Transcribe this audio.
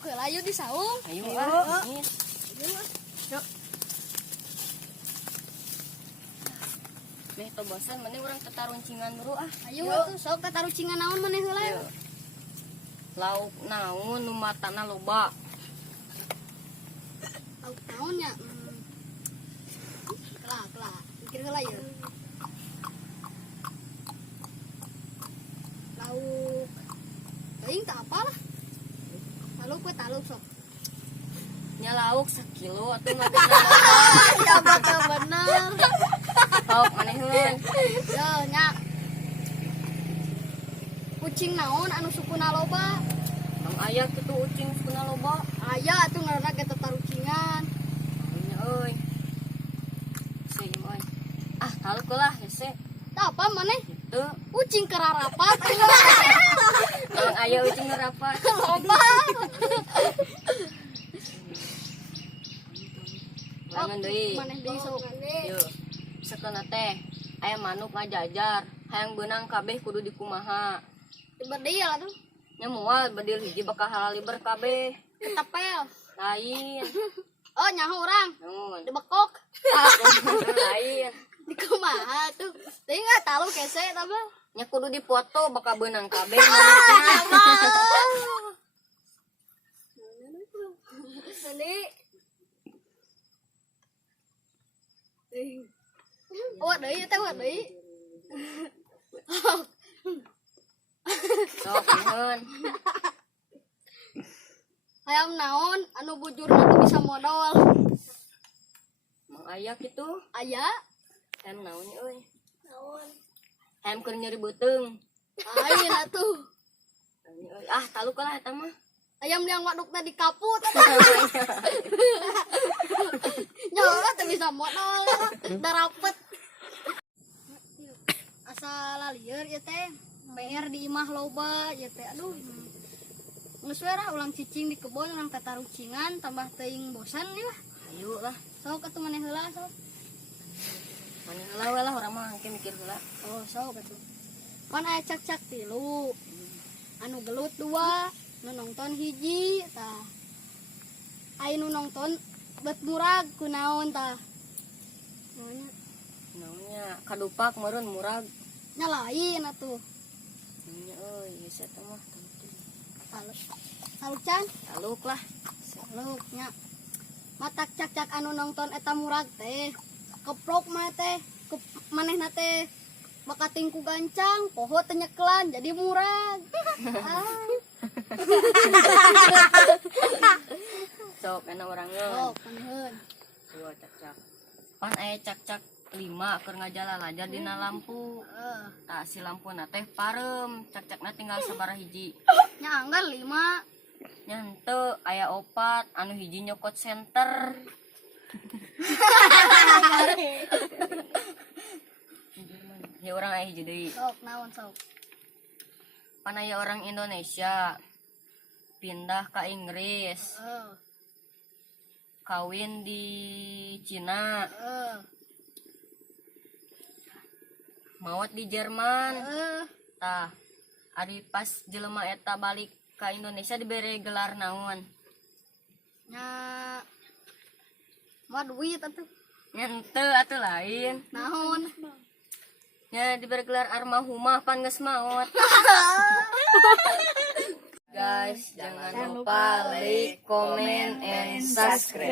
manuk heula ayo di saung. Ayo. Yuk. Meh to bosan mending urang teu taruncingan dulu ah. Ayo atuh sok tatarucingan naon maneh heula. Ayo. Lauk naon nu matana loba? Lauk naon nya? Kelak. Mikir heula ieu. Lauk teuing teu apalah. Taluk sok. Nya lauk sakilo atuh mah Ya betul bener. lauk maneheun. Yo nya. Kucing naon anu sukuna loba? Am aya kitu ucing sukuna loba. Aya atuh ngaranna ge tatarucingan. Nya euy. Seuy euy. Ah, taluk lah hese. Tah apa maneh? Teu. Kucing kerarapat. Kalau aya ucing ngerapat. Loba. Ulangan deui. Maneh deui sok. Yuk. Sakeuna teh aya manuk ngajajar, hayang beunang kabeh kudu dikumaha. Tiba deui lah tuh. Nya moal bedil hiji bakal halaliber kabeh. Ketepel. Lain. Oh nyaho urang. Naon? Dibekok. Lain. Di kumaha tuh. Teuing enggak tahu kese eta mah. Nya kudu dipoto bakal beunang kabeh. Seni. Wah deui teh wah deui. Sok nuhun. Hayam naon anu bujurna teh bisa modal. Mang aya kitu. Aya. Hayam naon nya euy? Naon? Hayam keur nyeri beuteung. Ain atuh. Ah, taluk lah eta mah. Ayam liang wadukna dikaput. Nyawa teh bisa modal. Darapet. Asa lalieur ieu teh. PR di imah loba ieu teh. Aduh. Geus we lah ulang cicing di kebon urang tatarucingan tambah teuing bosan nih lah. Ayo lah. Sok atuh maneh heula sok. Maneh heula we lah urang mah engke mikir heula. Oh, sok atuh. Kan aya cak-cak 3. Anu gelut 2, nu nonton hiji tah. Aya nu nonton bet murag kunaon tah. Naonnya kadupak meureun murag. Nya lain atuh. Nya euy, geus eta mah. Taluk can, Taluk lah. taluk nya. Matak cak-cak anu nonton eta murag teh. Keprok mah teh, manehna teh bakating ku gancang, poho teh nyeklan jadi murag. Sok kana urang Oh, paneheun. Dua cak-cak. Pan aya cak-cak 5 keur ngajalajar dina lampu. Tah si lampuna teh parem, cak-cakna tinggal sabaraha hiji. Nya anggar 5. Nya henteu aya 4 anu hiji nyokot senter. Ya orang aya hiji deui. Sok naon sok. Pan aya orang Indonesia pindah ke Inggris, kawin di Cina, maot di Jerman. Tah, ari pas jelema eta balik ke Indonesia dibere gelar naon? Nya mah duit atuh. Nya henteu atuh lain. Naon? Nya dibere gelar almarhumah pan geus maot. Guys, jangan lupa like, comment, and subscribe.